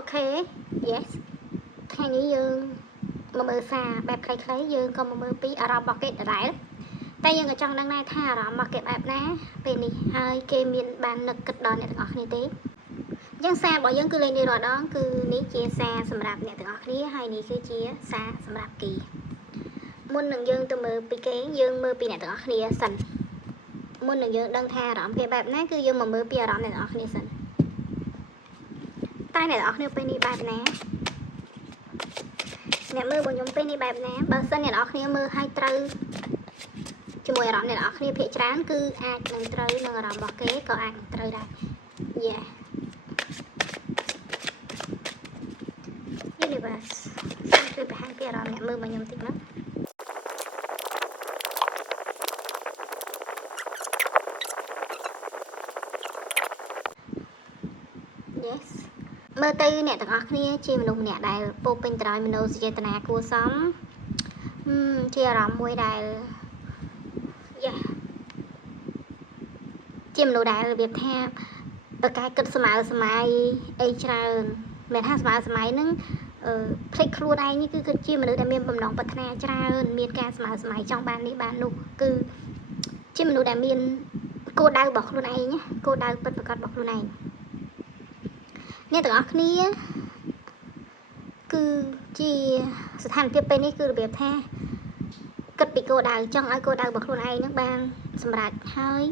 ok yes ថ្ងៃនេះយើងមកមើលសារបែបខ្លីៗយើងក៏មកមើលពីអារម្មណ៍របស់គេដែរតែយើងក៏ចង់ដឹងដែរថាអារម្មណ៍របស់គេបែបណាពេលនេះហើយគេមានបាននឹកគិតដល់អ្នកទាំងអស់គ្នាទេអញ្ចឹងសាររបស់យើងគឺលេងនេះរាល់ដងគឺនេះជាសារសម្រាប់អ្នកទាំងអស់គ្នាហើយនេះគឺជាសារសម្រាប់គេមុននឹងយើងទៅមើលពីគេយើងមើលពីអ្នកទាំងអស់គ្នាសិនមុននឹងយើងដឹងថាអារម្មណ៍គេបែបណាគឺយើងមកមើលពីអារម្មណ៍អ្នកទាំងអស់គ្នាសិនតែអ្នកទាំងអស់គ្នាពេលនេះបែបណាអ្នកមើលរបស់ខ្ញុំពេលនេះបែបណាបើសិនអ្នកនរគ្នាមើលឲ្យត្រូវជាមួយអារម្មណ៍អ្នកនរគ្នាភាគច្រើនគឺអាចនឹងត្រូវនឹងអារម្មណ៍របស់គេក៏អាចនឹងត្រូវដែរ Yeah Universe គឺបង្ហាញពីអារម្មណ៍អ្នកមើលរបស់ខ្ញុំតិចណាYesមើលទៅអ្នកទាំងអស់គ្នាជាមនុស្សម្នាក់ដែលពោពេញទៅដោយមនោសញ្ចេតនាគួរសមជាអារម្មណ៍មួយដែលជាមនុស្សដែលរបៀបថាបកកាយគិតស្មើស្មៃអីច្រើនមិនថាស្មើស្មៃហ្នឹងភ្លេចខ្លួនឯងនេះគឺគឺជាមនុស្សដែលមានបំណងប្រាថ្នាច្រើនមានការស្មើស្មៃចង់បាននេះបាននោះគឺជាមនុស្សដែលមានគោលដៅរបស់ខ្លួនឯងគោលដៅពិតប្រាកដរបស់ខ្លួនឯងអ្នកទាំងអស់គ្នាគឺជាស្ថានភាពពេលនេះគឺរបៀបថាគិតពីគោលដៅចង់ឲ្យគោលដៅរបស់ខ្លួនឯងហ្នឹងបានសម្រេចហើយ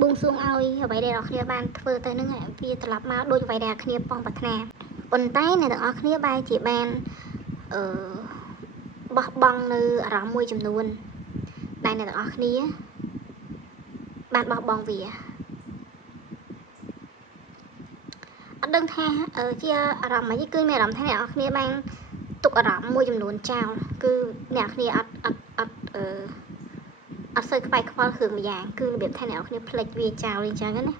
បួងសួងឲ្យអ្វីដែលអ្នកគ្នាបានធ្វើទៅហ្នឹងវាត្រឡប់មកដូចអ្វីដែលគ្នាប៉ងប្រាថ្នាប៉ុន្តែអ្នកទាំងអស់គ្នាបែរជាបានបោះបង់នៅអារម្មណ៍មួយចំនួនដែលអ្នកទាំងអស់គ្នាបានបោះបង់វាអត់ដឹងថាជាអារម្មណ៍អីគឺមានអារម្មណ៍ថាអ្នកនរគ្នាបានទុកអារម្មណ៍មួយចំនួនចោលគឺអ្នកនរគ្នាអត់សូវក្បែកខ្វល់រឿងមួយយ៉ាងគឺរបៀបថាអ្នកនរគ្នាផ្លេចវាចោលអញ្ចឹងណា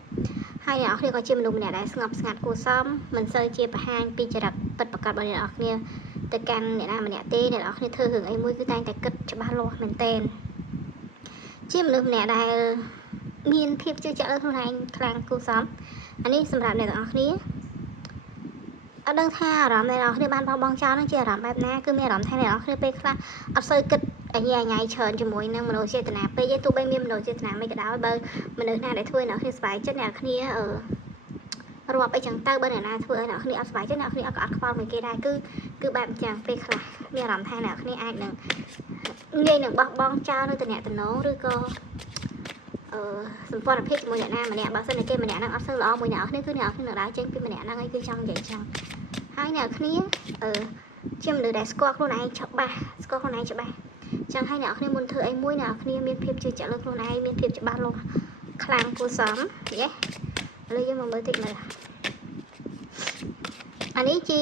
ហើយអ្នកនរគ្នាក៏ជាមនុស្សម្នាក់ដែលស្ងប់ស្ងាត់គួរសមមិនសូវជាបង្ហាញពីចរិតពិតប្រាកដរបស់អ្នកនរគ្នាទៅកាន់អ្នកណាម្នាក់ទេអ្នកនរគ្នាធ្វើរឿងអីមួយគឺតែងតែគិតច្បាស់លាស់មែនទែនជាមនុស្សម្នាក់ដែលមានភាពជឿជាក់លើខ្លួនឯងខ្លាំងគួរសមអានេះសម្រាប់អ្នកទាំងអស់គ្នាអត់ដឹងថាអារម្មណ៍អ្នកនរគ្នាបានបោះបង់ចោលនឹងជាអារម្មណ៍បែបណាគឺមានអារម្មណ៍ថាអ្នកនរគ្នាពេលខ្លះអត់សូវគិតអញ្ញាច្រើនជាមួយនឹងមនោចេតនាពេកទេទោះបីមានមនោចេតនាមិនក៏ដោយបើមនុស្សណាដែលធ្វើអ្នកនរគ្នាស្បែកចិត្តអ្នកនរគ្នារាប់អីចឹងទៅបើអ្នកណាធ្វើឲ្យអ្នកនរគ្នាអត់ស្បែកចិត្តអ្នកនរគ្នាអត់ខ្វល់មួយគេដែរគឺបែបអញ្ចឹងពេលខ្លះមានអារម្មណ៍ថាអ្នកនរគ្នាអាចនឹងងាយនឹងបោះបង់ចោលនៅតំណែងឬក៏សម្ព័ន្ធភាពជាមួយអ្នកណាម្នាក់បើសិនតែគេម្នាក់ហ្នឹងអត់សូវល្អមួយអ្នកនរគ្នាគឺអ្នកនរគ្នានឹងដើរចេញពីម្នាក់ហ្នឹងហើយគឺចង់និយាយចឹងហើយអ្នកនរគ្នាជាមនុស្សដែលស្គាល់ខ្លួនឯងច្បាស់ចឹងហើយអ្នកនរគ្នាមុនធ្វើអីមួយអ្នកនរគ្នាមានភាពជឿជាក់លើខ្លួនឯងមានភាពច្បាស់លាស់ខ្លាំងគួរសមយេឥឡូវយើងមកមើលតិចមើលអានេះជា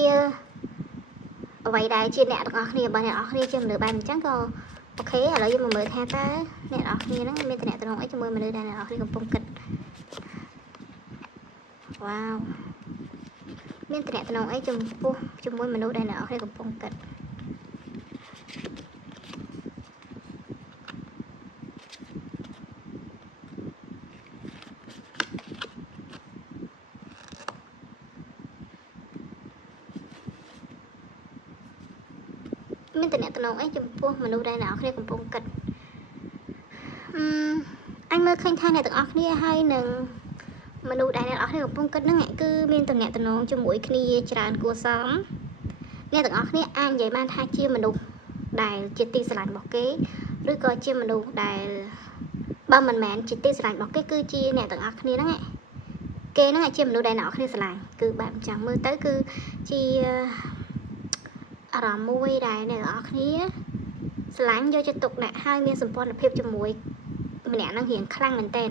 អ្វីដែលជាអ្នកទាំងអស់គ្នាបើអ្នកទាំងអស់គ្នាជាមនុស្សបែបអញ្ចឹងក៏អូខេឥឡូវយើងមកមើលថាតើអ្នកនរគ្នាហ្នឹងមានតំណែងអីជាមួយមនុស្សដែលអ្នកនរគ្នាកំពុងគិតវ៉ាវមានតំណែងអីជាមួយមនុស្សដែលអ្នកនរគ្នាកំពុងគិតមានតំណែងអីចំពោះមនុស្សដែលអ្នកនរគ្នាកំពុងគិតអញមើលឃើញថាអ្នកទាំងអស់គ្នាហើយនឹងមនុស្សដែលអ្នកនរគ្នាកំពុងគិតហ្នឹងគឺមានតំណែងជាមួយគ្នាច្រើនគួរសមអ្នកទាំងអស់គ្នាអាចនិយាយបានថាជាមនុស្សដែលជាទីស្រឡាញ់របស់គេឬក៏ជាមនុស្សដែលបើមិនមែនជាទីស្រឡាញ់របស់គេគឺជាអ្នកទាំងអស់គ្នាហ្នឹងគេហ្នឹងជាមនុស្សដែលអ្នកនរគ្នាស្រឡាញ់គឺបែបអញ្ចឹងមើលទៅគឺជាអារម្មណ៍មួយដែលអ្នកទាំងអស់គ្នាស្រឡាញ់យកចិត្តទុកដាក់ហើយមានសម្ព័ន្ធភាពជាមួយម្នាក់ហ្នឹងរៀងខ្លាំងមែនតើ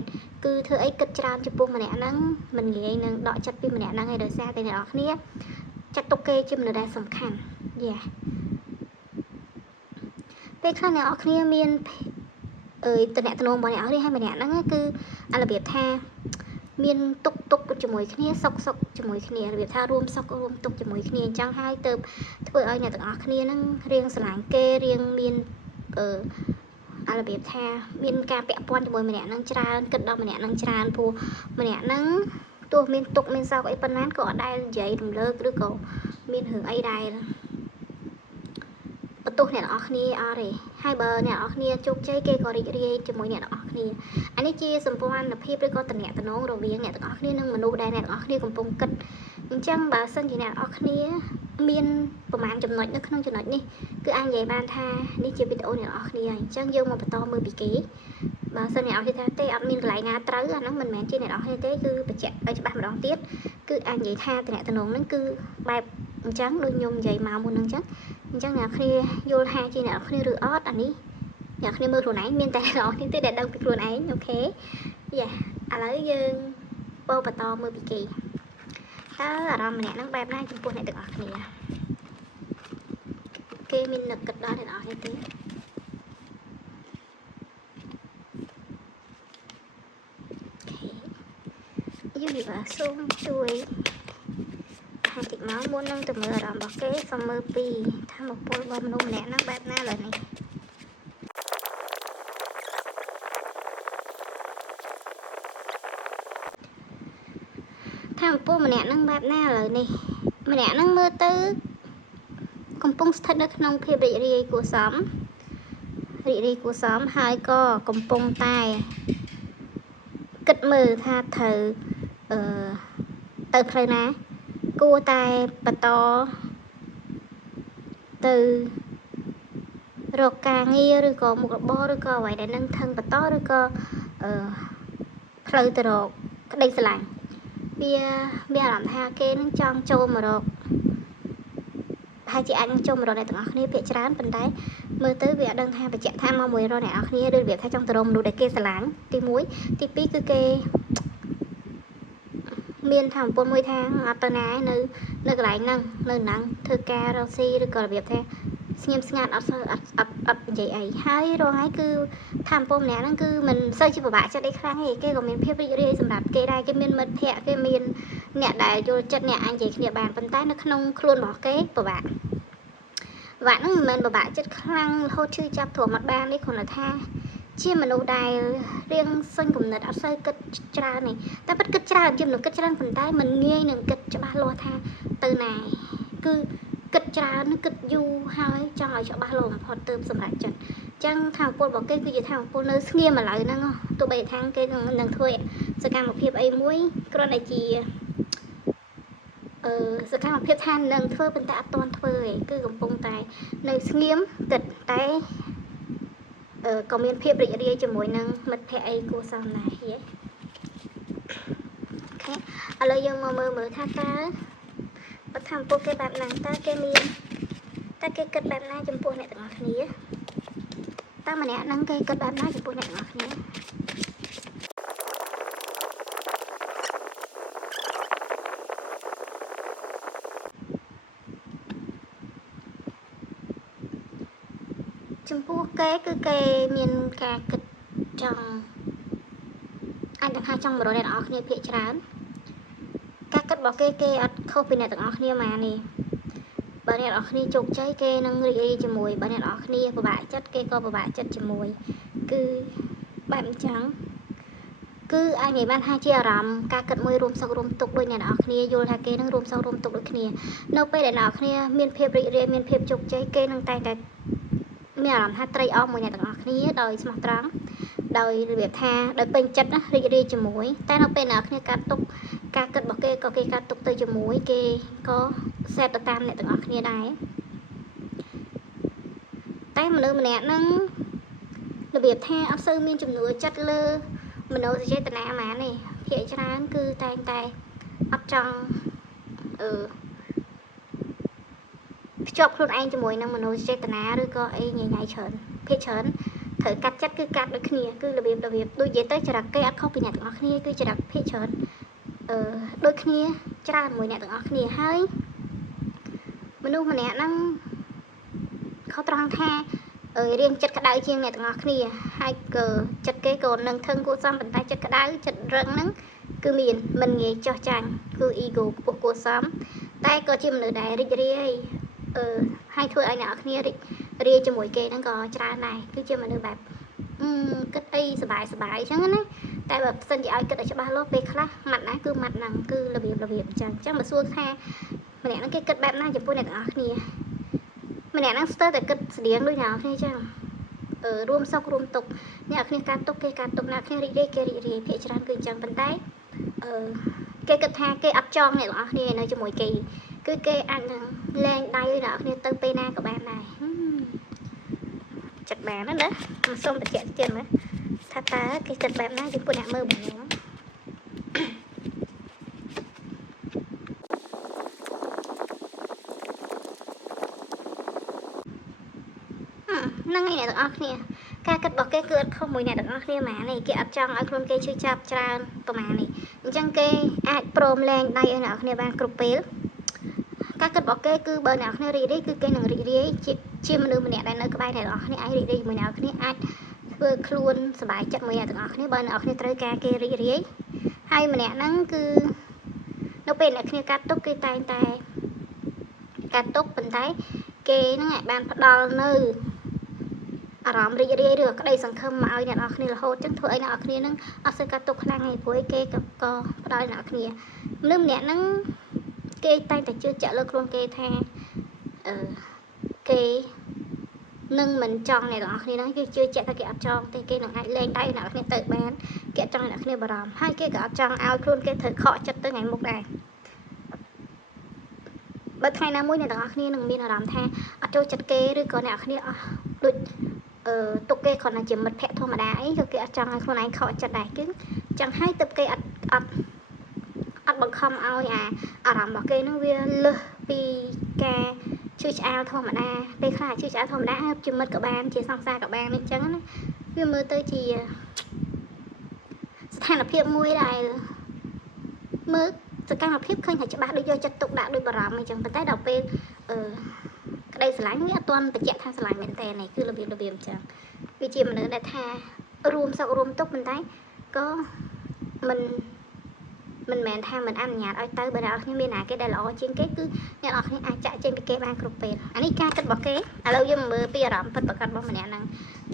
គឺធ្វើអីគិតច្រើនចំពោះម្នាក់ហ្នឹងមិនងាយនឹងដកចិត្តពីម្នាក់ហ្នឹងឯងដោយសារតែអ្នកនរគ្នាចាត់ទុកគេជាមនុស្សដែលសំខាន់ពេលខ្លះអ្នកនរគ្នាមានតំណែងរបស់អ្នកនរគ្នាហើយម្នាក់ហ្នឹងគឺរបៀបថាមានទុកជាមួយគ្នាសុកជាមួយគ្នារបៀបថារួមសុខរួមទុកជាមួយគ្នាអញ្ចឹងហើយទៅធ្វើឲ្យអ្នកទាំងអស់គ្នាហ្នឹងរៀងស្រឡាញ់គេរៀងមានរបៀបថាមានការពាក់ព័ន្ធជាមួយម្នាក់ហ្នឹងច្រើនគិតដល់ម្នាក់ហ្នឹងច្រើនព្រោះម្នាក់ហ្នឹង ទោះមានទុកមានសោកអីប៉ុន្មានក៏អត់ដែលនិយាយរំលើកឬក៏មានរឿងអីដែរបន្ទោសអ្នកនរអគ្នាអត់ទេហើយបើអ្នកនរអគ្នាជោគជ័យគេក៏រីករាយជាមួយអ្នកនរអគ្នាអានេះជាសម្ព័ន្ធភាពឬក៏តំណែងរវាងអ្នកទាំងអស់គ្នានិងមនុស្សដែលអ្នកទាំងអស់គ្នាកំពុងគិតអញ្ចឹងបើសិនជាអ្នកទាំងអស់គ្នាមានប្រមាណចំណុចនៅក្នុងចំណុចនេះគឺអាចនិយាយបានថានេះជាវីដេអូអ្នកទាំងអស់គ្នាអញ្ចឹងយើងមកបន្តមើលពីគេបើសិនអ្នកនរថាទេអត់មានកន្លែងណាត្រូវអាហ្នឹងមិនមែនជាអ្នកនរគ្នាទេគឺបញ្ជាក់ឲ្យច្បាស់ម្ដងទៀតគឺអាចនិយាយថាតំណែងហ្នឹងគឺបែបអញ្ចឹងដូចខ្ញុំនិយាយមកមុនហ្នឹងអញ្ចឹងអ្នកគ្នាយល់ថាជាអ្នកគ្នាឬអត់អានេះអ្នកគ្នាមើលខ្លួនឯងមានតែអ្នកគ្នាទេដែលដឹងពីខ្លួនឯងអូខេយ៉ាឥឡូវយើងបន្តមើលពីគេតើអារម្មណ៍ម្នាក់ហ្នឹងបែបណាចំពោះអ្នកទាំងអស់គ្នាគេមាននឹកគិតដល់អ្នកទាំងអស់គ្នាទេយូនីវ៉ាសូមជួយថាតិចមកមុននឹងទៅមើលអារម្មណ៍របស់គេសូមមើលពីថាមកពលរបស់មនុស្សម្នាក់ហ្នឹងបែបណាឡើយនេះថាពលម្នាក់ហ្នឹងបែបណាឡើយនេះម្នាក់ហ្នឹងមើលទៅកំពុងស្ថិតនៅក្នុងភាពរីករាយគួរសមហើយក៏កំពុងតែគិតមើលថាត្រូវទៅផ្លូវណាគួរតែបន្តទៅរកការងារឬក៏មុខរបរឬក៏អ្វីដែលនឹងថឹងបន្តឬក៏ផ្លូវទៅរកក្តីស្រឡាញ់វាមានអារម្មណ៍ថាគេនឹងចង់ចូលមករកហើយជាអាចនឹងចូលមករកអ្នកទាំងអស់គ្នាភាគច្រើនប៉ុន្តែមើលទៅវាអត់ដឹងថាបញ្ជាក់ថាមកមួយរកអ្នកនរគ្នាឬរបៀបថាចង់ទៅរកមនុស្សដែលគេស្រឡាញ់ទី1ទី2គឺគេមានថាប្រពន្ធមួយថាអត់ទៅណានៅកន្លែងហ្នឹងនៅហ្នឹងធ្វើការរកស៊ីឬក៏របៀបថាស្ងៀមស្ងាត់អត់និយាយអីហើយរងហើយគឺថាប្រពន្ធម្នាក់ហ្នឹងគឺមិនសូវជាពិបាកចិត្តអីខ្លាំងទេគេក៏មានភាពរីករាយសម្រាប់គេដែរគេមានមិត្តភ័ក្តិគេមានអ្នកដែលយល់ចិត្តអ្នកអាចនិយាយគ្នាបានប៉ុន្តែនៅក្នុងខ្លួនរបស់គេពិបាកហ្នឹងមិនមែនពិបាកចិត្តខ្លាំងរហូតឈឺចាប់ទ្រាំអត់បាននេះគ្រាន់តែថាជាមនុស្សដែលរៀងសុញគំនិតអត់សូវគិតច្រើនទេតែពិតគិតច្រើនជាមនុស្សគិតច្រើនប៉ុន្តែមិនងាយនឹងគិតច្បាស់លាស់ថាទៅណាគឺគិតច្រើនគិតយូរហើយចង់ឲ្យច្បាស់លាស់បំផុតទើបសម្រេចចិត្តអញ្ចឹងថាមពលរបស់គេគឺជាថាមពលនៅស្ងៀមឥឡូវហ្នឹងទោះបីថាគេនឹងធ្វើសកម្មភាពអីមួយគ្រាន់តែជាសកម្មភាពថានឹងធ្វើប៉ុន្តែអត់ទាន់ធ្វើទេគឺកំពុងតែនៅស្ងៀមគិតតែក៏មានភាពរីករាយជាមួយនឹងមិត្តភ័ក្តិអីគួរសមដែរហ៎អូខេឥឡូវយើងមកមើលថាតើបើថាពួកគេបែបណាតើគេគិតបែបណាចំពោះអ្នកទាំងអស់គ្នាតើម្នាក់ហ្នឹងគេគិតបែបណាចំពោះអ្នកទាំងអស់គ្នាចំពោះគេគឺគេមានការគិតចង់អាចនឹងថាចង់មករកអ្នកទាំងអស់គ្នាភាគច្រើនការគិតរបស់គេអត់ខុសពីអ្នកទាំងអស់គ្នាមកនេះបើអ្នកទាំងអស់គ្នាជោគជ័យគេនឹងរីករាយជាមួយបើអ្នកទាំងអស់គ្នាពិបាកចិត្តគេក៏ពិបាកចិត្តជាមួយគឺបែបអញ្ចឹងគឺអាចនិយាយបានថាជាអារម្មណ៍ការគិតមួយរួមសុខរួមទុក្ខដូចអ្នកទាំងអស់គ្នាយល់ថាគេនឹងរួមសុខរួមទុក្ខដូចគ្នានៅពេលដែលអ្នកទាំងអស់គ្នាមានភាពរីករាយមានភាពជោគជ័យគេនឹងតែមានអារម្មណ៍ថាត្រេកអរមួយអ្នកទាំងអស់គ្នាដោយស្មោះត្រង់ដោយរបៀបថាដោយពេញចិត្តណារីករាយជាមួយតែនៅពេលអ្នកគ្នាកាត់ទុកការគិតរបស់គេក៏គេកាត់ទុកទៅជាមួយគេក៏សេតទៅតាមអ្នកទាំងអស់គ្នាដែរតែមនុស្សម្នាក់ហ្នឹងរបៀបថាអត់សូវមានចំនួនចិត្តលើមនោសញ្ចេតនាហ្មងទេភាគច្រើនគឺតែងតែអត់ចង់ភ្ជាប់ខ្លួនឯងជាមួយនឹងមនោចេតនាឬក៏អីញញ៉ៃច្រើនភាគច្រើនត្រូវកាត់ចិត្តគឺកាត់ដូចគ្នាគឺរបៀបដូចនិយាយទៅចរិតគេអត់ខុសពីអ្នកទាំងអស់គ្នាគឺចរិតភាគច្រើនដូចគ្នាច្រើនមួយអ្នកទាំងអស់គ្នាហើយមនុស្សម្នាក់ហ្នឹងខុសត្រង់ថារៀងចិត្តក្តៅជាងអ្នកទាំងអស់គ្នាហើយក៏ចិត្តគេក៏នឹងថឹងគួរសមប៉ុន្តែចិត្តក្តៅចិត្តរឹងហ្នឹងគឺមានមិនងាយចោះចាញ់គឺ ego ខ្ពស់គួរសមតែក៏ជាមនុស្សដែលរីករាយហើយធ្វើឲ្យអ្នកនរគ្នារីករាយជាមួយគេហ្នឹងក៏ច្រើនដែរគឺជាមនុស្សបែប គិតអីសបាយអញ្ចឹងណាតែបើសិនជាឲ្យគិតឲ្យច្បាស់លាស់ពេលខ្លះម៉ាត់ណាគឺម៉ាត់ហ្នឹងគឺរបៀបអញ្ចឹងបើសួរថាម្នាក់ហ្នឹងគេគិតបែបណាចំពោះអ្នកទាំងអស់គ្នាម្នាក់ហ្នឹងស្ទើរតែគិតស្តៀងដូចអ្នកគ្នាអញ្ចឹងរួមសុខរួមទុក្ខអ្នកគ្នាការទុក្ខគេការទុក្ខអ្នកគ្នារីករាយគេរីករាយភាគច្រើនគឺអញ្ចឹងប៉ុន្តែគេគិតថាគេអត់ចង់អ្នកទាំងអស់គ្នានៅជាមួយគេគឺគេអាចនឹងលែងដៃអ្នកគ្នាទៅពេលណាក៏បានដែរចិត្តបានណាសូមបញ្ជាក់ទៀតមើលថាតើគេគិតបែបណាចំពោះអ្នកមើលបងខ្ញុំហ្នឹងហើយអ្នកទាំងអស់គ្នាការគិតរបស់គេគឺអត់ខុសមួយអ្នកទាំងអស់គ្នាហ្មងនេះគេអត់ចង់ឲ្យខ្លួនគេឈឺចាប់ច្រើនប្រហែលនេះអញ្ចឹងគេអាចព្រមលែងដៃឲ្យអ្នកគ្នាបានគ្រប់ពេលការគិតរបស់គេគឺបើអ្នកគ្នារីករាយគឺគេនឹងរីករាយជាមនុស្សម្នាក់ដែលនៅក្បែរអ្នកទាំងអស់គ្នាអាចរីករាយជាមួយអ្នកគ្នាអាចធ្វើខ្លួនសប្បាយចិត្តមួយអ្នកទាំងអស់គ្នាបើអ្នកគ្នាត្រូវការគេរីករាយហើយម្នាក់ហ្នឹងគឺនៅពេលអ្នកគ្នាកាត់ទុកគេតែងតែកាត់ទុកប៉ុន្តែគេហ្នឹងអាចបានផ្ដល់នៅអារម្មណ៍រីករាយឬក្តីសង្ឃឹមមកឲ្យអ្នកនរគ្នារហូតចឹងធ្វើឲ្យអ្នកនរគ្នានឹងអត់សូវកាត់ទុកខ្លាំងទេព្រោះគេក៏ផ្ដល់អ្នកគ្នាមនុស្សម្នាក់ហ្នឹងគេតែងតែជឿជាក់លើខ្លួនគេថាគេនឹងមិនចង់អ្នកនរគ្នាហ្នឹងគេជឿជាក់ថាគេអត់ចង់ទេគេនឹងអាចលែងដៃអ្នកនរគ្នាទៅបានគេអត់ចង់អ្នកនរគ្នាបារម្ភហើយគេក៏អត់ចង់ឲ្យខ្លួនគេត្រូវខកចិត្តទៅថ្ងៃមុខដែរបើថ្ងៃណាមួយអ្នកទាំងអស់គ្នានឹងមានអារម្មណ៍ថាអត់ចូលចិត្តគេឬក៏អ្នកគ្នាអស់ដូចទុកគេគ្រាន់តែជាមិត្តភក្តិធម្មតាអីក៏គេអត់ចង់ឲ្យខ្លួនឯងខកចិត្តដែរគឺចឹងហើយទៅគេអត់បង្ខំឲ្យអារម្មណ៍របស់គេនឹងវាលើសពីការឈឺឆ្អាលធម្មតាពេលខ្លះឈឺឆ្អាលធម្មតាជាមិត្តក៏បានជាសង្សារក៏បានអញ្ចឹងណាវាមើលទៅជាស្ថានភាពមួយដែលមើលសកម្មភាពឃើញថាច្បាស់ដូចយកចិត្តទុកដាក់ដូចបារម្ភអញ្ចឹងប៉ុន្តែដល់ពេលក្តីស្រឡាញ់វាអត់ទាន់បញ្ជាក់ថាស្រឡាញ់មែនតើនេះគឺរបៀបអញ្ចឹងវាជាមនុស្សដែលថារួមសុខរួមទុក្ខប៉ុន្តែក៏មិនមែនថាមិនអនុញ្ញាតឲ្យទៅបើអ្នកនរគ្នាមានណាគេដែលល្អជាងគេគឺអ្នកនរគ្នាអាចចាក់ចេញពីគេបានគ្រប់ពេលអានេះការគិតរបស់គេឥឡូវយើងមើលពីអារម្មណ៍ពិតប្រាកដរបស់ម្នាក់ហ្នឹង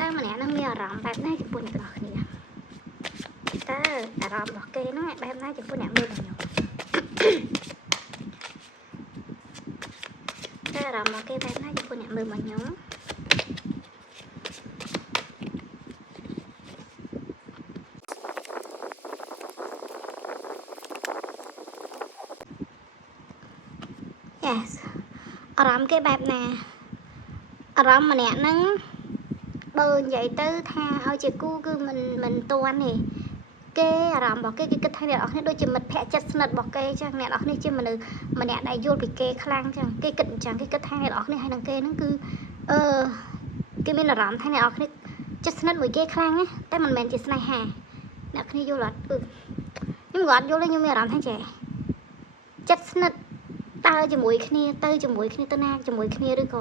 តើម្នាក់ហ្នឹងមានអារម្មណ៍បែបណាចំពោះអ្នកនរគ្នាតើអារម្មណ៍របស់គេហ្នឹងបែបណាចំពោះអ្នកមើលរបស់ខ្ញុំតែអារម្មណ៍របស់គេបែបណាចំពោះអ្នកមើលរបស់ខ្ញុំYes អារម្មណ៍គេបែបណាអារម្មណ៍ម្នាក់ហ្នឹងបើនិយាយទៅថាឲ្យជាគូគឺមិនទាន់ទេគេអារម្មណ៍របស់គេគិតថាអ្នកនរគ្នាដូចជាមិត្តភក្តិជិតស្និទ្ធរបស់គេអញ្ចឹងអ្នកនរគ្នាជាមនុស្សម្នាក់ដែលយល់ពីគេខ្លាំងអញ្ចឹងគេគិតអញ្ចឹងគេគិតថាអ្នកនរគ្នាហើយនឹងគេហ្នឹងគឺគេមានអារម្មណ៍ថាអ្នកនរគ្នាជិតស្និទ្ធមួយគេខ្លាំងណាតែមិនមែនជាស្នេហាអ្នកគ្នាយល់អត់ខ្ញុំក៏អត់យល់ទេខ្ញុំមានអារម្មណ៍ថាចេះចិត្តស្និទ្ធតើជាមួយគ្នាទៅជាមួយគ្នាទៅណាជាមួយគ្នាឬក៏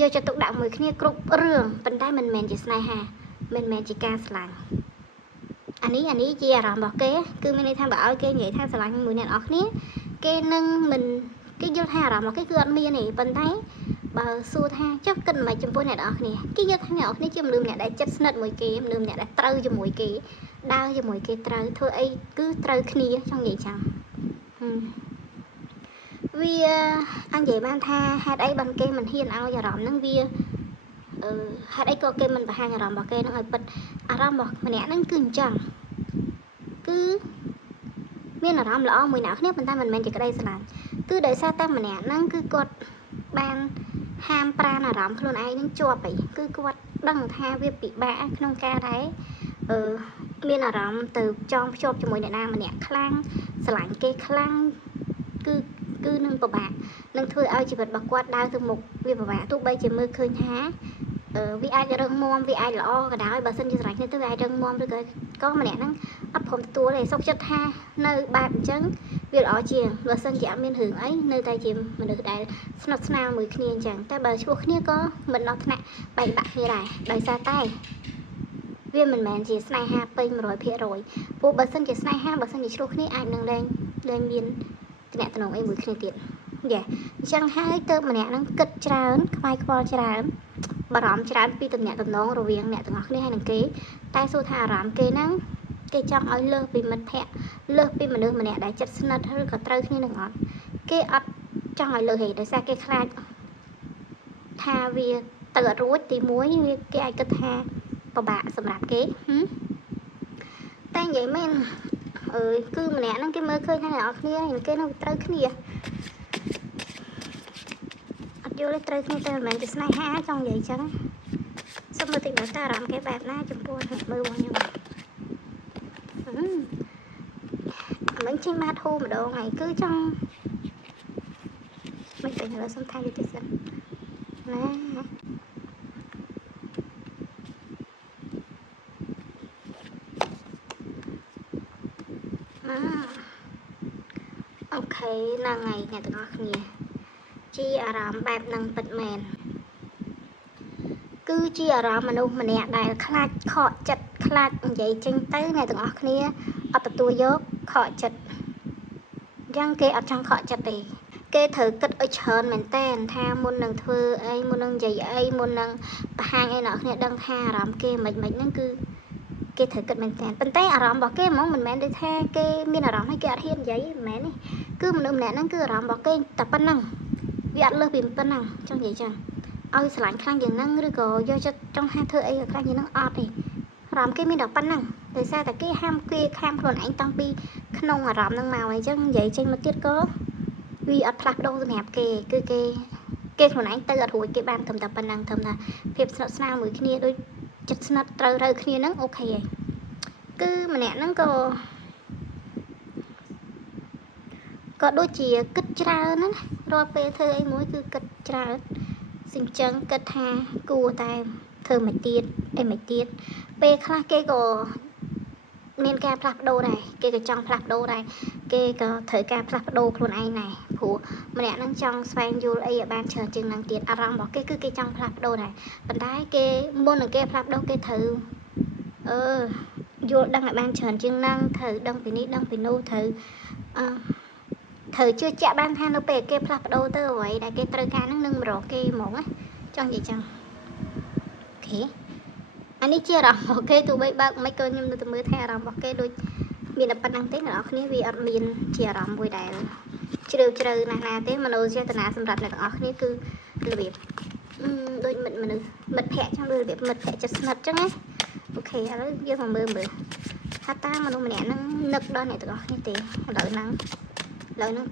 យកចិត្តទុកដាក់មួយគ្នាគ្រប់រឿងប៉ុន្តែមិនមែនជាស្នេហាមិនមែនជាការស្រឡាញ់អានេះជាអារម្មណ៍របស់គេគឺមានន័យថាបើឲ្យគេនិយាយថាស្រឡាញ់មួយអ្នកនរគ្នាគេនឹងមិនគេយល់ថាអារម្មណ៍របស់គេគឺអត់មានទេប៉ុន្តែបើសួរថាចុះគិតមិនចំពោះអ្នកនរគ្នាគេយល់ថាអ្នកនរគ្នាជាមនុស្សម្នាក់ដែលចិត្តស្និទ្ធមួយគេមនុស្សម្នាក់ដែលត្រូវជាមួយគេដើរជាមួយគេត្រូវធ្វើអីគឺត្រូវគ្នាចង់និយាយចឹងវាអញនិយាយបានថាហេតុអីបានគេមិនហ៊ានឲ្យអារម្មណ៍ហ្នឹងវាហេតុអីក៏គេមិនបង្ហាញអារម្មណ៍របស់គេហ្នឹងឲ្យពិតអារម្មណ៍របស់ម្នាក់ហ្នឹងគឺអញ្ចឹងគឺមានអារម្មណ៍ល្អមួយអ្នកគ្នាប៉ុន្តែមិនមែនជាក្តីស្រឡាញ់គឺដោយសារតែម្នាក់ហ្នឹងគឺគាត់បានហាមប្រានអារម្មណ៍ខ្លួនឯងហ្នឹងជាប់អីគឺគាត់ដឹងថាវាពិបាកក្នុងការដែលមានអារម្មណ៍ទៅចងភ្ជាប់ជាមួយអ្នកណាម្នាក់ខ្លាំងស្រឡាញ់គេខ្លាំងគឺនឹងពិបាកនឹងធ្វើឲ្យជីវិតរបស់គាត់ដើរទៅមុខវាពិបាកទោះបីជាមើលឃើញថាវាអាចរឹងមាំវាអាចល្អក៏ដោយបើសិនជាស្រឡាញ់គ្នាទៅវាអាចរឹងមាំឬក៏ម្នាក់ហ្នឹងអត់ព្រមទទួលទេសុខចិត្តថានៅបែបអញ្ចឹងវាល្អជាងបើសិនជាអត់មានរឿងអីនៅតែជាមនុស្សដែលស្និទ្ធស្នាលមួយគ្នាអញ្ចឹងតែបើឈ្លោះគ្នាក៏មិនដល់ថ្នាក់បែកបាក់គ្នាដែរដោយសារតែវាមិនមែនជាស្នេហាពេញ 100% ព្រោះបើសិនជាស្នេហាបើសិនជាឈ្លោះគ្នាអាចនឹងលែងមានតំណងអីមួយគ្នាទៀតយ៉ាអញ្ចឹងហើយទៅម្នាក់ហ្នឹងគិតច្រើនខ្វាយខ្វល់ច្រើន បារម្ភច្រើនពីតំណែងរវាងអ្នកទាំងអស់គ្នាហើយនឹងគេតែសួរថាអារម្មណ៍គេហ្នឹងគេចង់ឲ្យលើសពីមិត្តភ័ក្តិលើសពីមនុស្សម្នាក់ដែលចិត្តស្និទ្ធឬក៏ត្រូវគ្នានឹងអត់គេអត់ចង់ឲ្យលើសទេដោយសារគេខ្លាចថាវាទៅអត់រួចទី1វាគេអាចគិតថាពិបាកសម្រាប់គេតែនិយាយមែនគឺម្នាក់ហ្នឹងគេមើលឃើញថាអ្នកនរគ្នាហើយគេនឹងត្រូវគ្នាអត់យល់ទេត្រូវគ្នាតែមិនមែនជាស្នេហាចង់និយាយចឹងសុំមើលតិចមើលតើអារម្មណ៍គេបែបណាចំពោះអ្នកមើលរបស់ខ្ញុំមិនចេញមកធូរម្ដងហើយគឺចង់មិនទៅលើសុំថៃតិចសិនណាអូខេហ្នឹងហើយអ្នកទាំងអស់គ្នាជាអារម្មណ៍បែបហ្នឹងពិតមែនគឺជាអារម្មណ៍មនុស្សម្នាក់ដែលខ្លាចខកចិត្តខ្លាចនិយាយចេញទៅអ្នកទាំងអស់គ្នាអត់ទទួលយកខកចិត្តយ៉ាងគេអត់ចង់ខកចិត្តទេគេត្រូវគិតឲ្យច្រើនមែនតើថាមុននឹងធ្វើអីមុននឹងនិយាយអីមុននឹងបង្ហាញឲ្យអ្នកគ្នាដឹងថាអារម្មណ៍គេមិនហ្នឹងគឺគេត្រូវគិតមែនតើប៉ុន្តែអារម្មណ៍របស់គេហ្មងមិនមែនដូចថាគេមានអារម្មណ៍ឲ្យគេអត់ហ៊ាននិយាយមិនមែនទេគឺមនុស្សម្នាក់ហ្នឹងគឺអារម្មណ៍របស់គេតែប៉ុណ្ណឹងវាអត់លើសពីប៉ុណ្ណឹងចង់និយាយចឹងឲ្យស្រឡាញ់ខ្លាំងយ៉ាងហ្នឹងឬក៏យកចិត្តចង់ថាធ្វើអីឲ្យខ្លាំងយ៉ាងហ្នឹងអត់ទេអារម្មណ៍គេមានតែប៉ុណ្ណឹងដោយសារតែគេហាមគេខាំខ្លួនឯងតាំងពីក្នុងអារម្មណ៍ហ្នឹងមកអញ្ចឹងនិយាយចេញមកទៀតក៏វាអត់ផ្លាស់ប្ដូរសម្រាប់គេគឺគេខ្លួនឯងទៅអត់រួចគេបានត្រឹមតែប៉ុណ្ណឹងត្រឹមថាភាពស្និទ្ធស្នាលមួយគ្នាដូចចិត្តស្និទ្ធត្រូវគ្នាហ្នឹងអូខេហើយគឺម្នាក់ហ្នឹងក៏ដូចជាគិតច្រើនណារាល់ពេលធ្វើអីមួយគឺគិតច្រើនសិញ្ចឹងគិតថាគួរតែធ្វើមិនទៀតអីមិនទៀតពេលខ្លះគេក៏មានការផ្លាស់ប្ដូរដែរគេក៏ចង់ផ្លាស់ប្ដូរដែរគេក៏ត្រូវការផ្លាស់ប្ដូរខ្លួនឯងដែរព្រោះម្នាក់ហ្នឹងចង់ស្វែងយល់អីឲ្យបានច្រើនជាងហ្នឹងទៀតអារម្មណ៍របស់គេគឺគេចង់ផ្លាស់ប្ដូរដែរប៉ុន្តែគេមុននឹងគេផ្លាស់ប្ដូរគេត្រូវយល់ដឹងឲ្យបានច្រើនជាងហ្នឹងត្រូវដឹងពីនេះដឹងពីនោះត្រូវជឿជាក់បានថានៅពេលគេផ្លាស់ប្ដូរទៅអ្វីដែលគេត្រូវការហ្នឹងនឹងមករកគេហ្មងណាចង់និយាយចឹងអូខេអានេះជាអារម្មណ៍របស់គេទោះបីបើកមិនក៏ខ្ញុំនៅតែមើលថាអារម្មណ៍របស់គេដូចមានតែប៉ុណ្្នឹងទេអ្នកនរគ្នាវាអត់មានជាអារម្មណ៍មួយដែលជ្រាវជ្រៅណាស់ណាទេមនោចេតនាសម្រាប់អ្នកទាំងអស់គ្នាគឺរបៀបដូចមនុស្សមិត្តភ័ក្តិចឹងដូចរបៀបមិត្តភ័ក្តិចិត្តស្និទ្ធចឹងណាអូខេឥឡូវយើងមកមើលថាតើមនុស្សម្នាក់ហ្នឹងនឹកដល់អ្នកទាំងអស់គ្នាទេឥឡូវហ្នឹង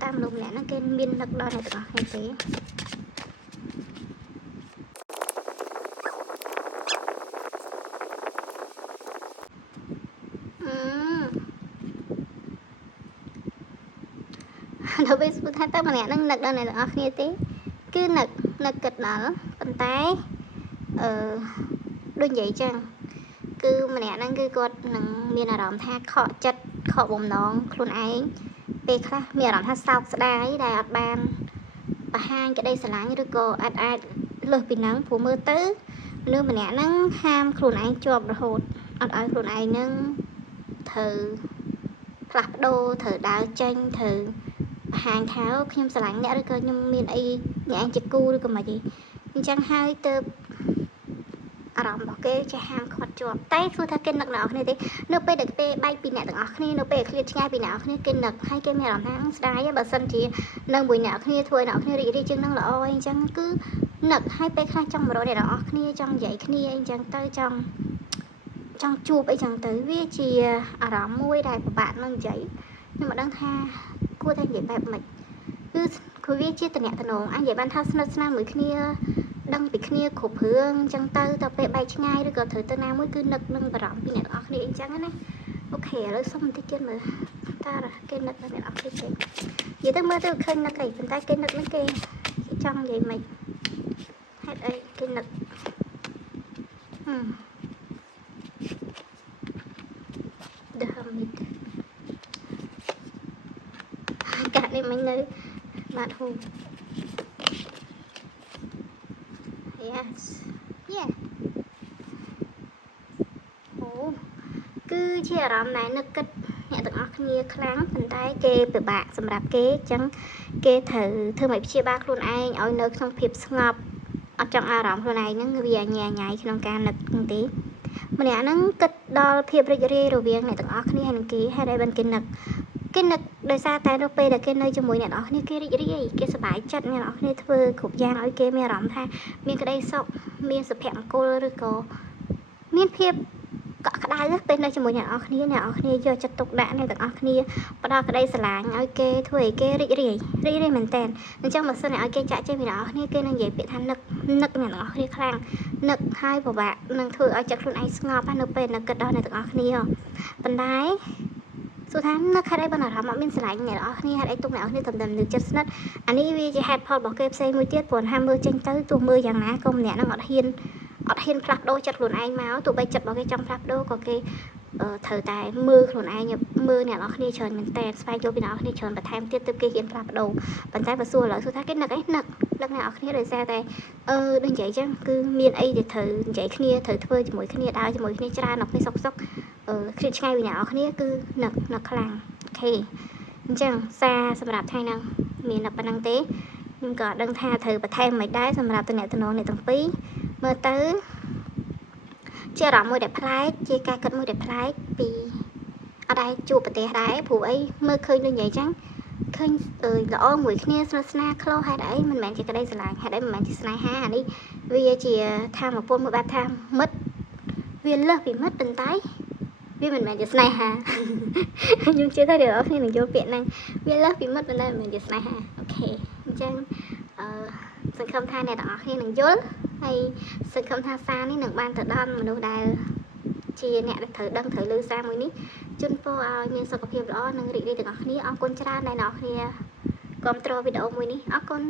តាមមនុស្សម្នាក់ហ្នឹងគេមាននឹកដល់អ្នកទាំងអស់គ្នាទេដល់ពេលសួរថាតើម្នាក់ហ្នឹងនឹកដល់អ្នកទាំងអស់គ្នាទេគឺនឹកគិតដល់ប៉ុន្តែដូចនិយាយចឹងគឺម្នាក់ហ្នឹងគឺគាត់នឹងមានអារម្មណ៍ថាខកចិត្តខកបំណងខ្លួនឯងពេលខ្លះមានអារម្មណ៍ថាសោកស្ដាយដែលអត់បានបង្ហាញក្តីស្រឡាញ់ឬក៏អាចលើសពីហ្នឹងព្រោះមើលទៅមនុស្សម្នាក់ហ្នឹងហាមខ្លួនឯងជាប់រហូតអត់ឲ្យខ្លួនឯងហ្នឹងត្រូវផ្លាស់ប្ដូរត្រូវដើរចេញត្រូវបង្ហាញថាខ្ញុំស្រឡាញ់អ្នកឬក៏ខ្ញុំមានអីអ្នកឯងជាគូឬក៏មិនអីអញ្ចឹងហើយទៅអារម្មណ៍របស់គេចេះហាមឃាត់ជាប់តែគឺថាគេនឹកអ្នកនរគ្នាទេនៅពេលដែលគេបែកពីអ្នកទាំងអស់គ្នានៅពេលឃ្លាតឆ្ងាយពីអ្នកនរគ្នាគេនឹកហើយគេមានអារម្មណ៍ថាស្ដាយបើសិនជានៅមួយអ្នកគ្នាធ្វើអ្នកគ្នារីករាយជាងនឹងល្អអីអញ្ចឹងគឺនឹកហើយពេលខ្លះចង់មករកអ្នកទាំងអស់គ្នាចង់និយាយគ្នាអីអញ្ចឹងទៅចង់ជួបអីចឹងទៅវាជាអារម្មណ៍មួយដែលពិបាកនឹងនិយាយខ្ញុំមិនដឹងថាគួរតែនិយាយបែបម៉េចគឺវាជាតំណែងអាចនិយាយបានថាស្និទ្ធស្នាលមួយគ្នាដឹងពីគ្នាគ្រប់រឿងអញ្ចឹងទៅពេលបែកឆ្ងាយឬក៏ត្រូវទៅណាមួយគឺនឹកនឹងបារម្ភពីអ្នកទាំងអស់គ្នាអីចឹងណាអូខេឥឡូវសុំបន្តិចទៀតមើលតើគេនឹកដល់អ្នកទាំងអស់គ្នាទេនិយាយទៅមើលទៅឃើញនឹកអីប៉ុន្តែគេនឹកនឹងគេចង់និយាយមិនហេតុអីគេនឹកកាក់នេះមិញនៅបាត់ហូ yes yeah អូគឺជាអារម្មណ៍ដែលនឹកគិតអ្នកទាំងអស់គ្នាខ្លាំងប៉ុន្តែគេពិបាកសម្រាប់គេអញ្ចឹងគេត្រូវធ្វើឲ្យព្យាបាលខ្លួនឯងឲ្យនៅក្នុងភាពស្ងប់ អត់ចង់អារម្មណ៍ខ្លួនឯងហ្នឹងវាញ៉ាញ៉ៃក្នុងការនឹកទេម្នាក់ហ្នឹងគិតដល់ភាពរីករាយរវាងអ្នកទាំងអស់គ្នាហើយនឹងគេហេតុអីបានគេនឹកដោយសារតែនៅពេលដែលគេនៅជាមួយអ្នកនរគ្នាគេរីករាយគេសប្បាយចិត្តអ្នកនរគ្នាធ្វើគ្រប់យ៉ាងឲ្យគេមានអារម្មណ៍ថាមានក្តីសុខមានសុភមង្គលឬក៏មានភាពកក់ក្ដៅពេលនៅជាមួយអ្នកនរគ្នាយកចិត្តទុកដាក់អ្នកទាំងអស់គ្នាផ្ដល់ក្តីស្រឡាញ់ឲ្យគេធ្វើឲ្យគេរីករាយមែនតើអញ្ចឹងបើសិនឲ្យគេចាក់ចេញពីអ្នកនរគ្នាគេនឹងនិយាយពាក្យថានឹកអ្នកទាំងអស់គ្នាខ្លាំងនឹកហើយពិបាកនឹងធ្វើឲ្យចិត្តខ្លួនឯងស្ងប់នៅពេលនឹកគិតដល់អ្នកទាំងអស់គ្នាប៉ុន្តែសួរថានឹកហេតុអីបានអារម្មណ៍អត់មានស្រឡាញ់អ្នកនរគ្នាហេតុអីទុកអ្នកនរគ្នាតំនឹងចិត្តស្និទ្ធអានេះវាជាហេតុផលរបស់គេផ្សេងមួយទៀតព្រោះថាមើលចេញទៅទោះមើលយ៉ាងណាក៏ម្នាក់នឹងអត់ហ៊ានផ្លាស់ប្ដូរចិត្តខ្លួនឯងមកទោះបីចិត្តរបស់គេចង់ផ្លាស់ប្ដូរក៏គេត្រូវតែមើលខ្លួនឯងមើលអ្នកនរគ្នាច្រើនមែនតើស្វែងយល់ពីអ្នកនរគ្នាច្រើនបន្ថែមទៀតទើបគេហ៊ានផ្លាស់ប្ដូរប៉ុន្តែបើសួរឥឡូវសួរថាគេនឹកអ្នកនរគ្នាដោយសារតែដូចនិយាយចឹងគឺមានអីដែលត្រូវនិយាយគ្នាត្រូវធ្វើជាមួយគ្នាដើរជាមួយគ្នាច្រើនដល់គ្នាសុកគ្នាឆ្ងាយពីអ្នកនរគ្នាគឺនឹកខ្លាំងអូខេអញ្ចឹងសារសម្រាប់ថ្ងៃហ្នឹងមានតែប៉ុណ្្នឹងទេខ្ញុំក៏ដឹងថាត្រូវបន្ថែមមិនដែរសម្រាប់តំណអ្នកទាំងពីរមើលទៅជាអារម្មណ៍មួយដែលប្លែកជាការគិតមួយដែលប្លែកពីអត់ដែរជួបប្រទេសដែរព្រោះអីមើលឃើញដូចនិយាយចឹងឃើញល្អមួយគ្នាស្និទ្ធស្នាលខ្លោហេតុអីមិនមែនជាក្តីស្រឡាញ់ហេតុអីមិនមែនជាស្នេហាអានេះវាជាធម៌ពលមួយបែបថាមិត្តវាលើសពីមិត្តប៉ុន្តែវាមិនមែនជាស្នេហាខ្ញុំជឿថាអ្នកនរគ្នានឹងយល់ពាក្យហ្នឹងវាលើសពីមិត្តប៉ុន្តែមិនមែនជាស្នេហាអូខេអញ្ចឹងសង្ឃឹមថាអ្នកទាំងអស់គ្នានឹងយល់ហើយសង្ឃឹមថាសារនេះនឹងបានទៅដល់មនុស្សដែលជាអ្នកដែលត្រូវដឹងត្រូវលើសារមួយនេះជូនពរឲ្យមានសុខភាពល្អនិងរីករាយទាំងអស់គ្នាអរគុណច្រើនដែលអ្នកនរគ្នាគាំទ្រវីដេអូមួយនេះអរគុណ